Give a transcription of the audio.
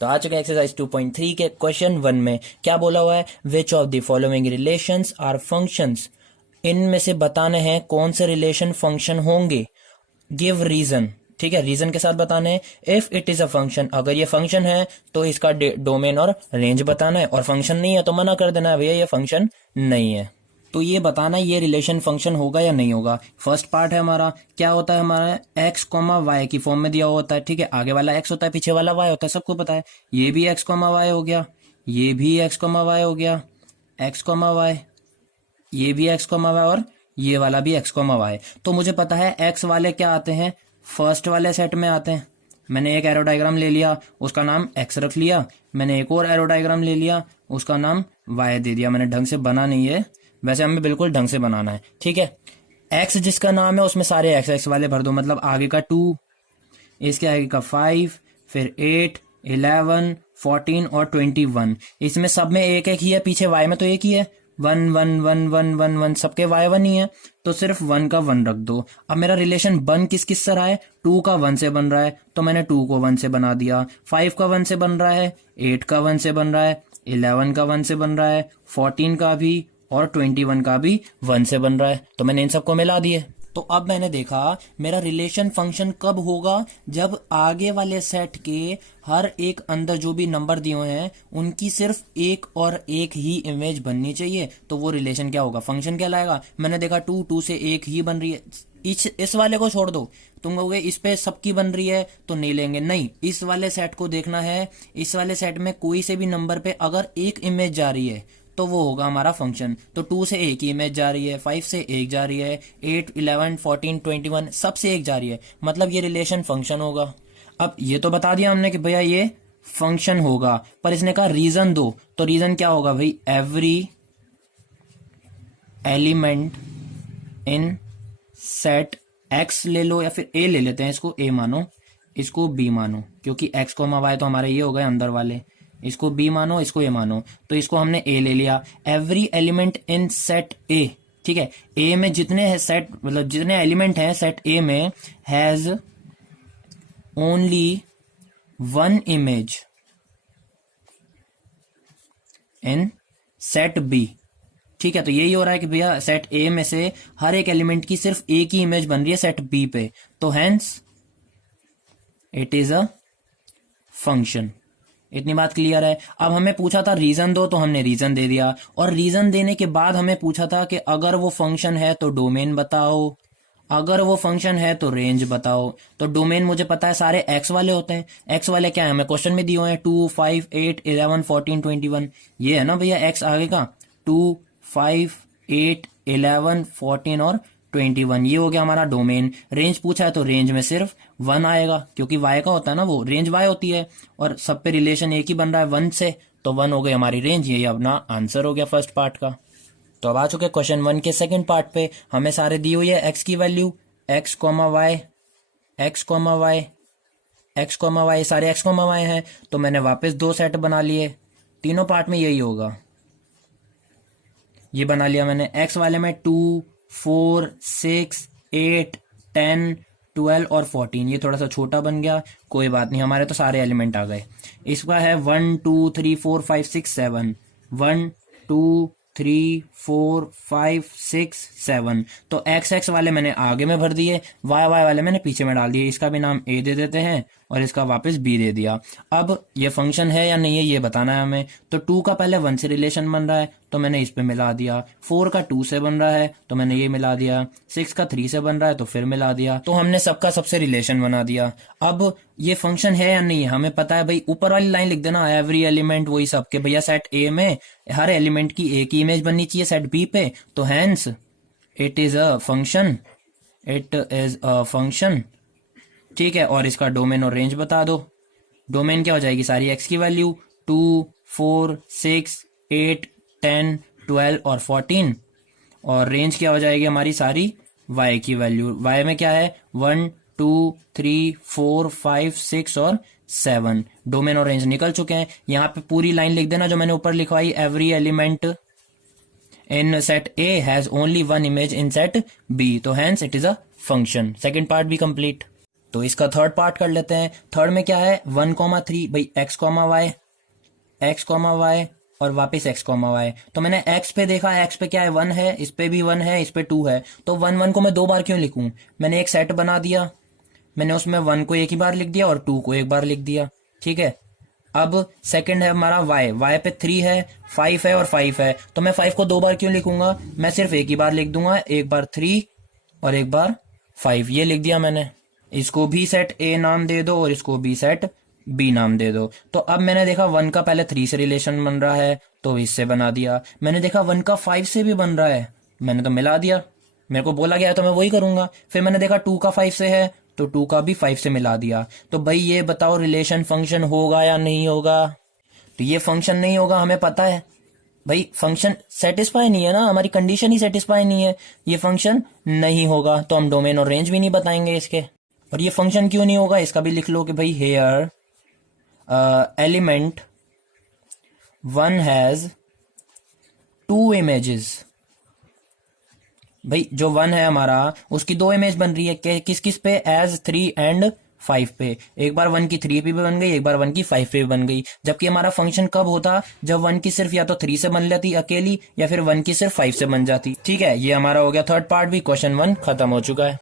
तो आ चुके एक्सरसाइज 2.3 के क्वेश्चन 1 में क्या बोला हुआ है, which of the following relations are functions, इनमें से बताने हैं कौन से रिलेशन फंक्शन होंगे, गिव रीजन। ठीक है, रीजन के साथ बताने हैं। If it is a function, अगर ये फंक्शन है तो इसका डोमेन और रेंज बताना है, और फंक्शन नहीं है तो मना कर देना है भैया ये फंक्शन नहीं है। तो ये बताना ये रिलेशन फंक्शन होगा या नहीं होगा। फर्स्ट पार्ट है हमारा, क्या होता है हमारा एक्स कॉमा वाई की फॉर्म में दिया होता है। ठीक है, आगे वाला एक्स होता है, पीछे वाला वाई होता है, सबको पता है। ये भी एक्स कॉमा वाई हो गया, ये भी एक्स कॉमा वाई हो गया, एक्स कॉमा वाई, ये भी एक्स कॉमा वाई, और ये वाला भी एक्स कॉमा वाई। तो मुझे पता है एक्स वाले क्या आते हैं, फर्स्ट वाले सेट में आते हैं। मैंने एक एरो डायग्राम ले लिया, उसका नाम एक्स रख लिया। मैंने एक और एरो डायग्राम ले लिया, उसका नाम वाई दे दिया। मैंने ढंग से बना नहीं है, वैसे हमें बिल्कुल ढंग से बनाना है। ठीक है, एक्स जिसका नाम है उसमें सारे एक्स एक्स वाले भर दो, मतलब आगे का 2, इसके आगे का 5, फिर 8, 11, 14 और 21। इसमें सब में एक एक ही है, पीछे वाई में तो एक ही है, 1 1 1 1 1 1, सबके वाई 1 ही है, तो सिर्फ 1 का 1 रख दो। अब मेरा रिलेशन बन किस किस से रहा है, 2 का 1 से बन रहा है, तो मैंने 2 को 1 से बना दिया। 5 का 1 से बन रहा है, 8 का 1 से बन रहा है, 11 का 1 से बन रहा है, 14 का भी, और 21 का भी 1 से बन रहा है। तो मैंने इन सबको मिला दिए। तो अब मैंने देखा मेरा रिलेशन फंक्शन कब होगा, जब आगे वाले सेट के हर एक अंदर जो भी नंबर दिए हुए हैं उनकी सिर्फ एक और एक ही इमेज बननी चाहिए, तो वो रिलेशन क्या होगा, फंक्शन कहलाएगा। मैंने देखा 2 2 से एक ही बन रही है, इस वाले को छोड़ दो। तुम कहोगे इस पे सबकी बन रही है तो नहीं लेंगे, नहीं, इस वाले सेट को देखना है। इस वाले सेट में कोई से भी नंबर पे अगर एक इमेज जा रही है तो वो होगा हमारा फंक्शन। तो 2 से एक ही इमेज जा रही है, 5 से एक जा रही है, 8 11 14 21 सब से एक जा रही है, मतलब ये रिलेशन फंक्शन होगा। अब ये तो बता दिया हमने कि भैया ये फंक्शन होगा, पर इसने कहा रीजन दो, तो रीजन क्या होगा भाई, every element in set x ले लो, या फिर ए ले लेते हैं, इसको ए मानो, इसको बी मानो, क्योंकि एक्स को वाई तो हमारे ये हो गए अंदर वाले, इसको बी मानो, इसको ए मानो, तो इसको हमने ए ले लिया। एवरी एलिमेंट इन सेट ए, ठीक है, ए में जितने है सेट, मतलब जितने एलिमेंट हैं सेट ए में, has only 1 image in set B. ठीक है, तो यही हो रहा है कि भैया सेट ए में से हर एक एलिमेंट की सिर्फ एक ही इमेज बन रही है सेट बी पे, तो hence it is a function. इतनी बात क्लियर है। अब हमें पूछा था रीजन दो, तो हमने रीजन दे दिया, और रीजन देने के बाद हमें पूछा था कि अगर वो फंक्शन है तो डोमेन बताओ, अगर वो फंक्शन है तो रेंज बताओ। तो डोमेन मुझे पता है सारे एक्स वाले होते हैं। एक्स वाले क्या है, हमें क्वेश्चन में दिए हुए हैं, 2 5 8 11 14 21, ये है ना भैया एक्स आगे का, 2 5 8 11 14 और 21, ये हो गया हमारा डोमेन। रेंज पूछा है तो रेंज में सिर्फ 1 आएगा, क्योंकि वाई का होता है ना, वो रेंज वाई होती है, और सब पे रिलेशन एक ही बन रहा है 1 से, तो 1 हो गई हमारी रेंज। ये अपना आंसर हो गया फर्स्ट पार्ट का। तो अब आ चुके क्वेश्चन 1 के सेकंड पार्ट पे। हमें सारे दी हुई है एक्स की value, x comma y, x comma y, x comma y, सारे एक्स कॉमा वाई हैं, तो मैंने वापस 2 सेट बना लिए। तीनों पार्ट में यही होगा, ये बना लिया मैंने। एक्स वाले में 2 4 6 8 10 12 और 14, ये थोड़ा सा छोटा बन गया, कोई बात नहीं, हमारे तो सारे एलिमेंट आ गए। इसका है 1 2 3 4 5 6 7, 1 2 3 4 5 6 7, तो एक्स एक्स वाले मैंने आगे में भर दिए, वाई वाई वाले मैंने पीछे में डाल दिए। इसका भी नाम ए दे देते हैं और इसका वापस बी दे दिया। अब ये फंक्शन है या नहीं है ये बताना है हमें। तो 2 का पहले 1 से रिलेशन बन रहा है, तो मैंने इस पे मिला दिया। 4 का 2 से बन रहा है, तो मैंने ये मिला दिया। 6 का 3 से बन रहा है, तो फिर मिला दिया। तो हमने सबका सबसे रिलेशन बना दिया। अब ये फंक्शन है या नहीं है हमें पता है भाई, ऊपर वाली लाइन लिख देना, एवरी एलिमेंट, वही सब के भैया सेट ए में हर एलिमेंट की एक ही इमेज बननी चाहिए सेट बी पे, तो hence it is a function, it is a function. ठीक है, और इसका डोमेन और रेंज बता दो। डोमेन क्या हो जाएगी, सारी एक्स की वैल्यू, 2 4 6 8 10 12 और 14, और रेंज क्या हो जाएगी हमारी सारी वाई की वैल्यू। वाई में क्या है, 1 2 3 4 5 6 और 7। डोमेन और रेंज निकल चुके हैं। यहाँ पे पूरी लाइन लिख देना जो मैंने ऊपर लिखवाई, every element in set A has only 1 image in set B, तो hence it is a function. Second part भी कंप्लीट। तो इसका थर्ड पार्ट कर लेते हैं। थर्ड में क्या है, 1,3 भाई x,y और वापस x,y। तो मैंने x पे देखा, x पे क्या है 1 है, इस पे भी 1 है, इस पे 2 है, तो 1 1 को मैं 2 बार क्यों लिखूं। मैंने एक सेट बना दिया, मैंने उसमें 1 को एक ही बार लिख दिया और 2 को एक बार लिख दिया। ठीक है, अब सेकंड है हमारा y पे 3 है, 5 है और 5 है, तो मैं 5 को 2 बार क्यों लिखूंगा, मैं सिर्फ एक ही बार लिख दूंगा, एक बार 3 और एक बार 5, ये लिख दिया मैंने। इसको भी सेट ए नाम दे दो और इसको भी सेट बी नाम दे दो। तो अब मैंने देखा 1 का पहले 3 से रिलेशन बन रहा है, तो इससे बना दिया। मैंने देखा 1 का 5 से भी बन रहा है, मैंने तो मिला दिया, मेरे को बोला गया है तो मैं वही करूंगा। फिर मैंने देखा 2 का 5 से है, तो 2 का भी 5 से मिला दिया। तो भाई ये बताओ रिलेशन फंक्शन होगा या नहीं होगा। तो ये फंक्शन नहीं होगा, हमें पता है भाई, फंक्शन सेटिस्फाई नहीं है ना, हमारी कंडीशन ही सेटिस्फाई नहीं है, ये फंक्शन नहीं होगा। तो हम डोमेन और रेंज भी नहीं बताएंगे इसके। और ये फंक्शन क्यों नहीं होगा, इसका भी लिख लो कि भाई हेयर एलिमेंट 1 हैज 2 इमेजेस। भाई जो 1 है हमारा, उसकी 2 इमेज बन रही है, किस किस पे, एज 3 एंड 5 पे। एक बार 1 की 3 पे भी बन गई, एक बार 1 की 5 पे भी बन गई। जबकि हमारा फंक्शन कब होता, जब 1 की सिर्फ या तो 3 से बन जाती अकेली, या फिर 1 की सिर्फ 5 से बन जाती। ठीक है, ये हमारा हो गया थर्ड पार्ट भी। क्वेश्चन 1 खत्म हो चुका है।